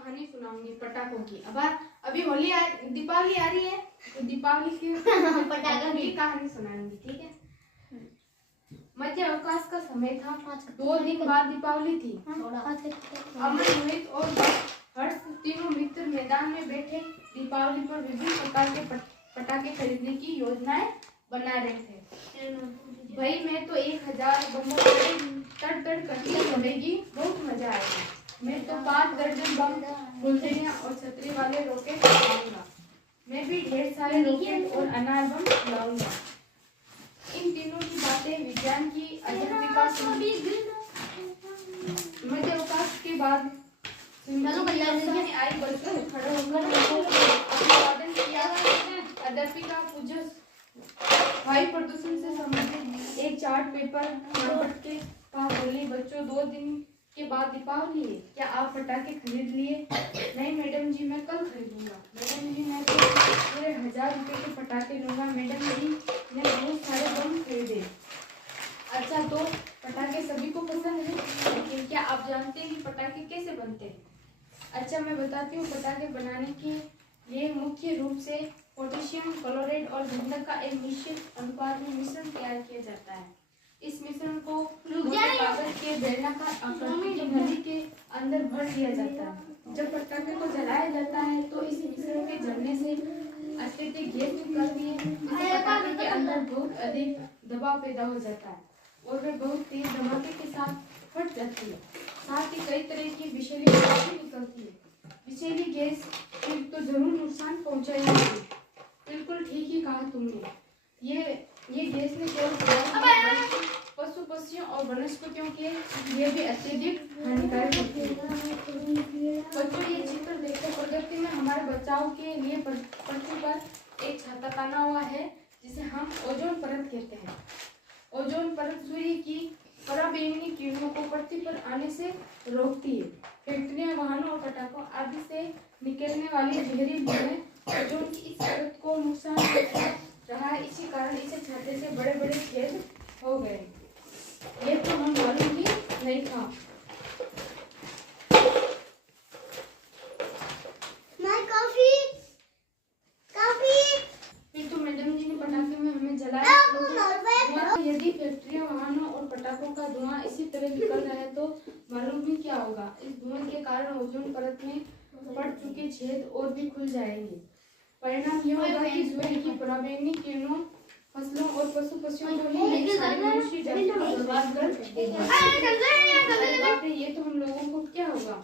कहानी सुनाऊंगी पटाखों की। अब अभी दीपावली आ रही है तो दीपावली की पटाखों की कहानी सुनाऊंगी, ठीक है। मध्य अवकाश का समय था, 2 दिन बाद दीपावली थी। अमन, मोहित और हर्ष तीनों मित्र मैदान में बैठे दीपावली पर विभिन्न प्रकार के पटाखे खरीदने की योजनाएं बना रहे थे। भाई मैं तो 1000 बमों तड़ तड़ करके छोड़ेगी, बहुत मजा आएगा। मैं तो 5 दर्जन बम, फुलझड़ियां और छतरी वाले रॉकेट लाऊंगा। मैं भी ढेर सारे रॉकेट और अनार बम लाऊंगा। इन तीनों की बातें विज्ञान की अध्यापिका मध्य अवकाश के बाद आई बच्चों खड़े होकर अभिवादन किया। अध्यापिका पूज्य वायु प्रदूषण से संबंधित एक चार्ट पेपर के पास बोली, बच्चों 2 दिन के बाद दीपावली है, क्या आप पटाखे खरीद लिए? नहीं मैडम जी, मैं कल खरीदूंगा। मैडम जी, मैं तो पूरे 1000 रुपए के पटाखे लूंगा। मैडम जी, मैं बहुत सारे बम खरीदे। अच्छा, तो पटाखे सभी को पसंद है, लेकिन क्या आप जानते हैं कि पटाखे कैसे बनते हैं? अच्छा, मैं बताती हूँ। पटाखे बनाने के लिए मुख्य रूप से पोटेशियम क्लोराइड और गंधक का एक निश्चित अनुपात में मिश्रण तैयार किया जाता है। इस मिश्रण को कागज के बेलनाकार आकृति की नली के अंदर भर दिया जाता है। जब पटाखे को जलाया जाता है तो इस मिश्रण के जलने से अत्यधिक गैस निकलती है। इससे पटाखे के अंदर बहुत अधिक दबाव पैदा हो जाता है और वे बहुत तेज धमाके के साथ फट जाती है। साथ ही कई तरह की विषैली गैस भी निकलती है। विषैली गैस फिर तो जरूर नुकसान पहुंचाएगी। बिल्कुल ठीक ही कहा तुमने। ये गैस में केवल पशु पक्षियों और वनस्पतियों के लिए भी अत्यधिक हानिकारक होती है। बच्चों, ये चित्र देखो। प्रकृति में हमारे बचाव के लिए पृथ्वी पर एक छाता ताना हुआ है जिसे हम ओजोन परत कहते हैं। ओजोन परत सूर्य की पराबैंगनी किरणों को पृथ्वी पर आने से रोकती है। फैक्ट्रियां, वाहनों और पटाखों आदि से निकलने वाली जहरीली धुएं ओजोन की इस परत को नुकसान रहा है। इसी कारण इसे छाते से बड़े बड़े छेद हो गए। ये तो हम मालूम ही नहीं था। फिर तो मैडम जी ने पटाखे में हमें जलाया। यदि फैक्ट्रियां, वाहनों और पटाखों का धुआं इसी तरह निकल रहा है तो मालूम ही क्या होगा। इस धुएं के कारण ओजोन परत में पड़ चुके छेद और भी खुल जाएंगे। परिणाम यह होगा कि सूर्य की पराबैंगनी किरणों फसलों और पशु पक्षियों को ही बर्बाद कर देगी। ये तो हम लोगों को क्या होगा?